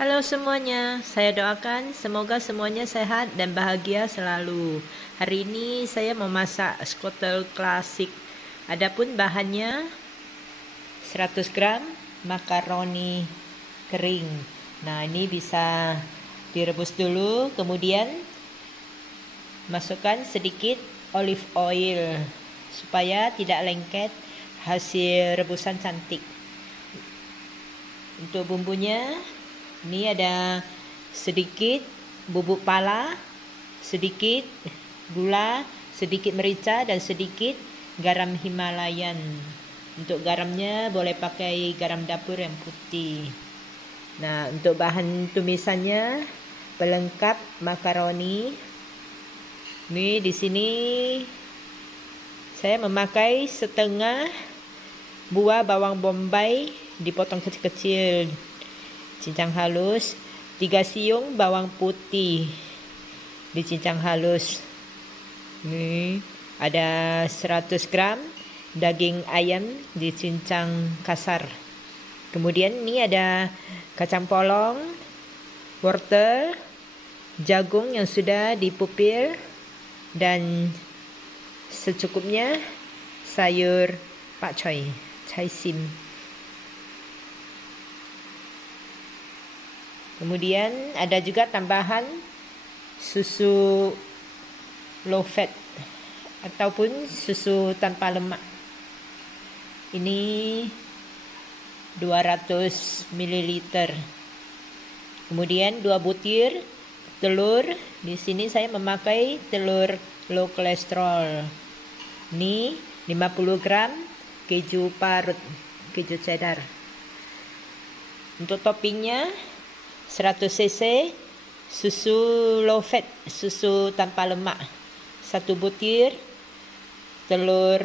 Halo semuanya, saya doakan semoga semuanya sehat dan bahagia selalu. Hari ini saya memasak skotel klasik. Adapun bahannya 100 gram makaroni kering. Nah, ini bisa direbus dulu, kemudian masukkan sedikit olive oil supaya tidak lengket hasil rebusan cantik. Untuk bumbunya, ini ada sedikit bubuk pala, sedikit gula, sedikit merica, dan sedikit garam Himalayan. Untuk garamnya boleh pakai garam dapur yang putih. Nah, untuk bahan tumisannya pelengkap makaroni. Ini di sini saya memakai setengah buah bawang bombay dipotong kecil-kecil, cincang halus, 3 siung bawang putih dicincang halus. Ini ada 100 gram daging ayam dicincang kasar. Kemudian ini ada kacang polong, wortel, jagung yang sudah dipupil, dan secukupnya sayur pakcoy, cai sim. Kemudian ada juga tambahan susu low fat ataupun susu tanpa lemak. Ini 200 ml. Kemudian 2 butir telur. Di sini saya memakai telur low kolesterol. Ini 50 gram keju parut, keju cheddar. Untuk toppingnya 100 cc susu low fat, susu tanpa lemak, 1 butir telur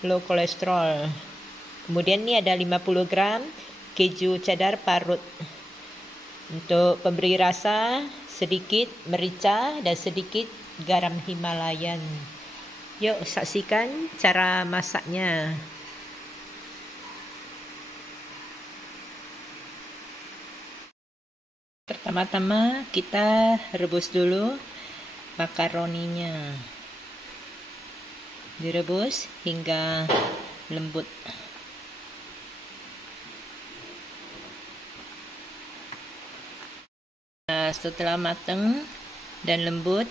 low kolesterol. Kemudian ini ada 50 gram keju cheddar parut. Untuk pemberi rasa sedikit merica dan sedikit garam Himalayan. Yuk saksikan cara masaknya. Pertama-tama kita rebus dulu makaroninya. Direbus hingga lembut. Nah, setelah matang dan lembut,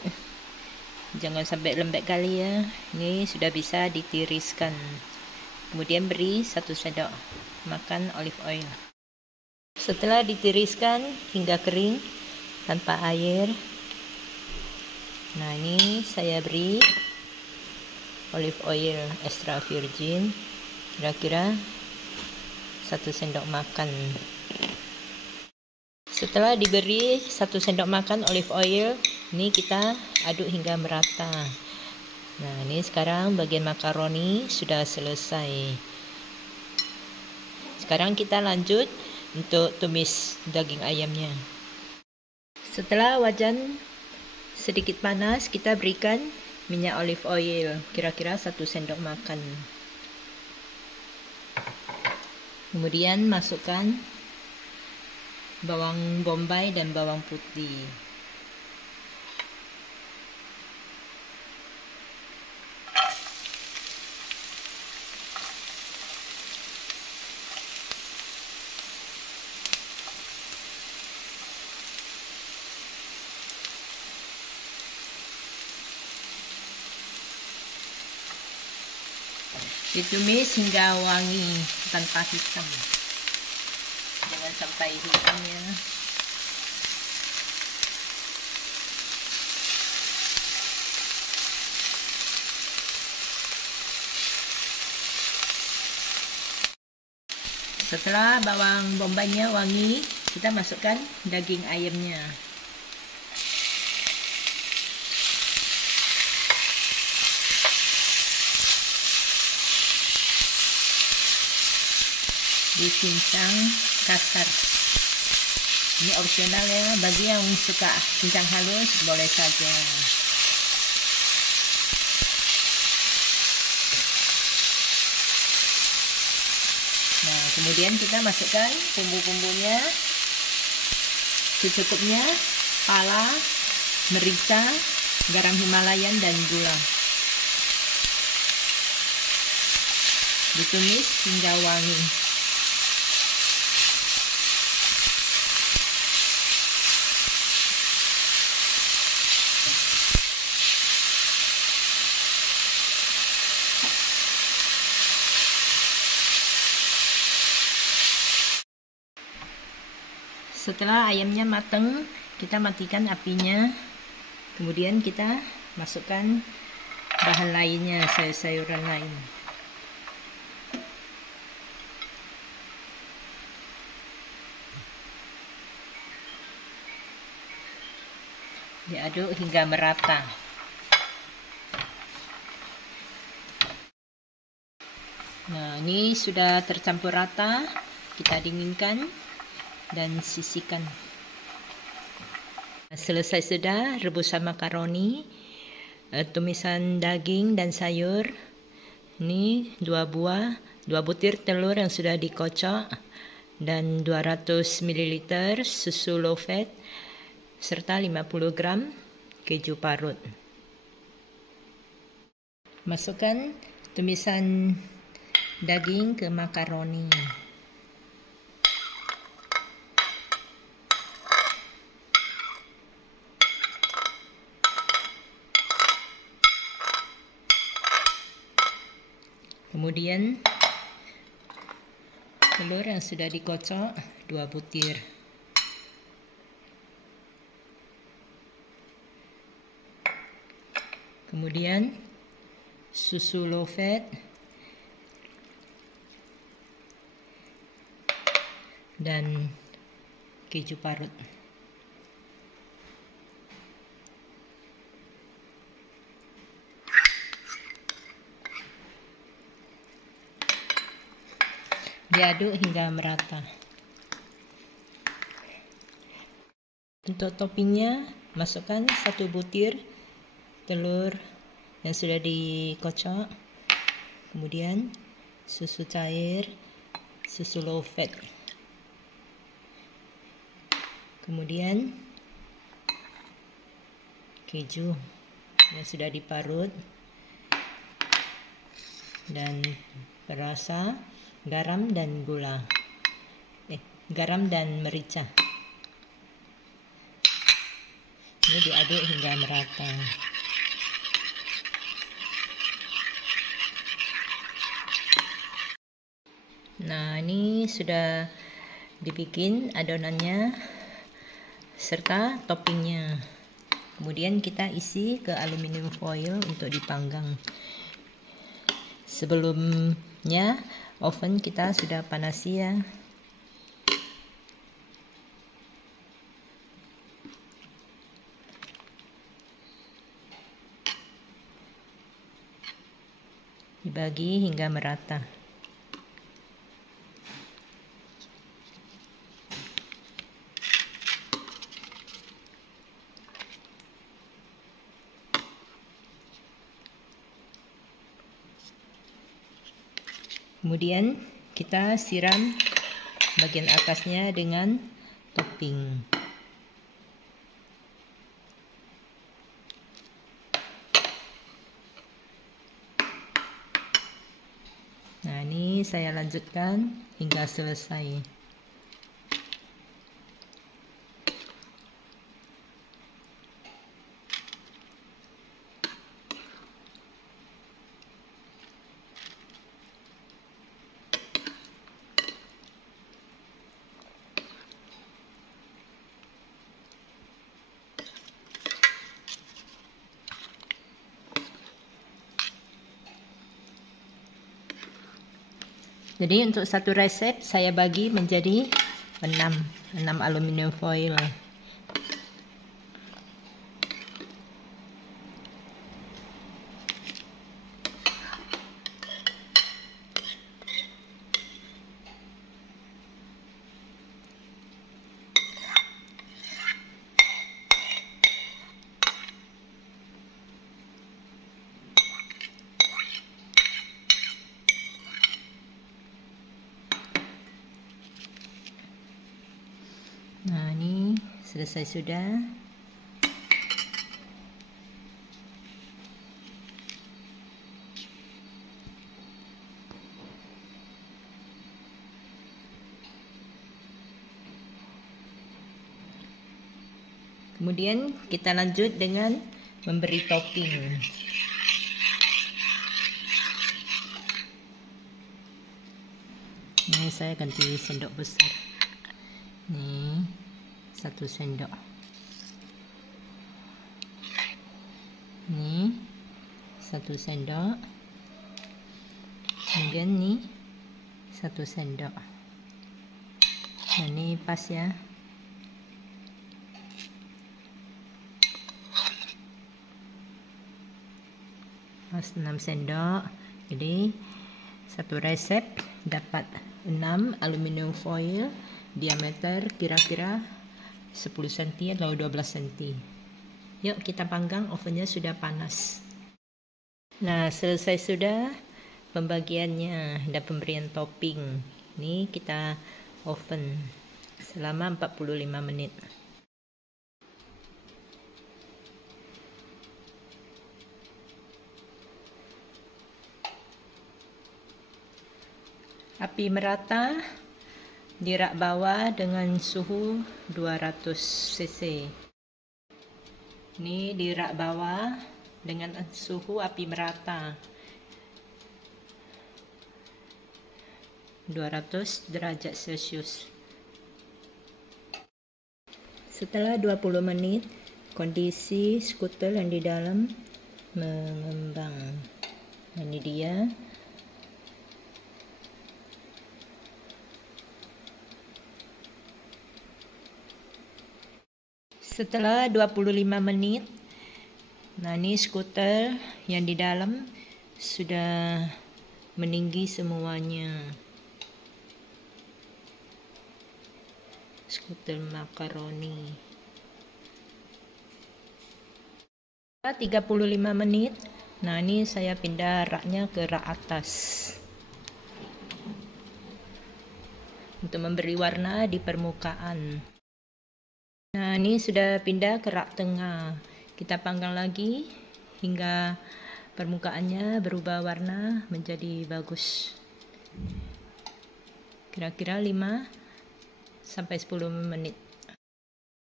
jangan sampai lembek kali ya. Ini sudah bisa ditiriskan. Kemudian beri 1 sendok makan olive oil. Setelah ditiriskan hingga kering tanpa air, nah ini saya beri olive oil extra virgin, kira-kira 1 sendok makan. Setelah diberi 1 sendok makan olive oil, ini kita aduk hingga merata. Nah, ini sekarang bagian makaroni sudah selesai. Sekarang kita lanjut untuk tumis daging ayamnya. Setelah wajan sedikit panas, kita berikan minyak olive oil, kira-kira 1 sendok makan. Kemudian masukkan bawang bombay dan bawang putih. Ditumis hingga wangi tanpa hitam. Jangan sampai hitam ya. Setelah bawang bombaynya wangi, kita masukkan daging ayamnya. Dicincang kasar. Ini opsional ya, bagi yang suka cincang halus boleh saja. Nah, kemudian kita masukkan bumbu-bumbunya. secukupnya, pala, merica, garam Himalayan, dan gula. Ditumis hingga wangi. Setelah ayamnya matang, kita matikan apinya. Kemudian kita masukkan bahan lainnya, sayur-sayuran lain. Diaduk hingga merata. Nah, ini sudah tercampur rata. Kita dinginkan dan sisihkan. Selesai sudah rebusan makaroni, tumisan daging dan sayur. Ini 2 butir telur yang sudah dikocok, dan 200 ml susu low fat serta 50 gram keju parut. Masukkan tumisan daging ke makaroni. Kemudian telur yang sudah dikocok 2 butir. Kemudian susu low fat dan keju parut. Diaduk hingga merata. Untuk toppingnya, masukkan 1 butir telur yang sudah dikocok, kemudian susu cair, susu low fat, kemudian keju yang sudah diparut, dan perasa garam dan gula, garam dan merica. Ini diaduk hingga merata. Nah, ini sudah dibikin adonannya serta toppingnya. Kemudian kita isi ke aluminium foil untuk dipanggang. Sebelumnya oven kita sudah panasi ya. Dibagi hingga merata. Kemudian kita siram bagian atasnya dengan topping. Nah, ini saya lanjutkan hingga selesai. Jadi untuk satu resep saya bagi menjadi 6 aluminium foil. Nah, ini Selesai sudah. Kemudian kita lanjut dengan memberi topping. Ini saya ganti sendok besar. Nih, 1 sendok. Nih, 1 sendok. Kemudian nih, 1 sendok. Nah, ini pas ya. Pas 6 sendok. Jadi satu resep dapat 6 aluminium foil diameter kira-kira 10 cm atau 12 cm. Yuk kita panggang, ovennya sudah panas. Nah, selesai sudah pembagiannya dan pemberian topping. Ini kita oven selama 45 menit. Api merata di rak bawah dengan suhu 200 cc. Ini di rak bawah dengan suhu api merata 200 derajat Celcius. Setelah 20 menit, kondisi skutel yang di dalam mengembang. Ini dia. Setelah 25 menit, nah ini skuter yang di dalam sudah meninggi semuanya. Skuter makaroni. Setelah 35 menit, nah ini saya pindah raknya ke rak atas untuk memberi warna di permukaan. Nah, ini sudah pindah ke rak tengah. Kita panggang lagi hingga permukaannya berubah warna menjadi bagus. Kira-kira 5 sampai 10 menit.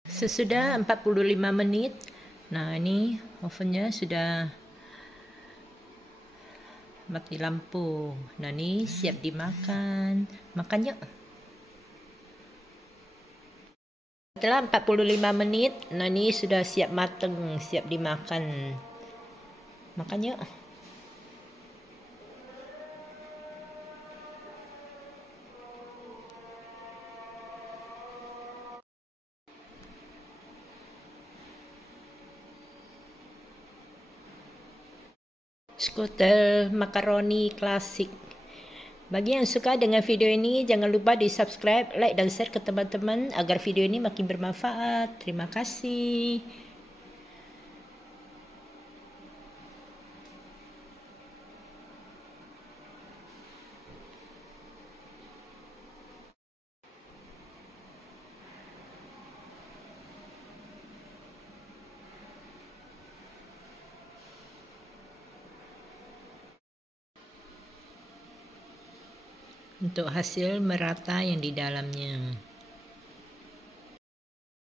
Sesudah 45 menit, nah ini ovennya sudah mati lampu. Nah, ini siap dimakan. Makan yuk. Setelah 45 menit, nah ini sudah siap mateng, siap dimakan. Makan yuk. Skutel makaroni klasik. Bagi yang suka dengan video ini, jangan lupa di subscribe, like dan share ke teman-teman agar video ini makin bermanfaat. Terima kasih. Untuk hasil merata yang di dalamnya.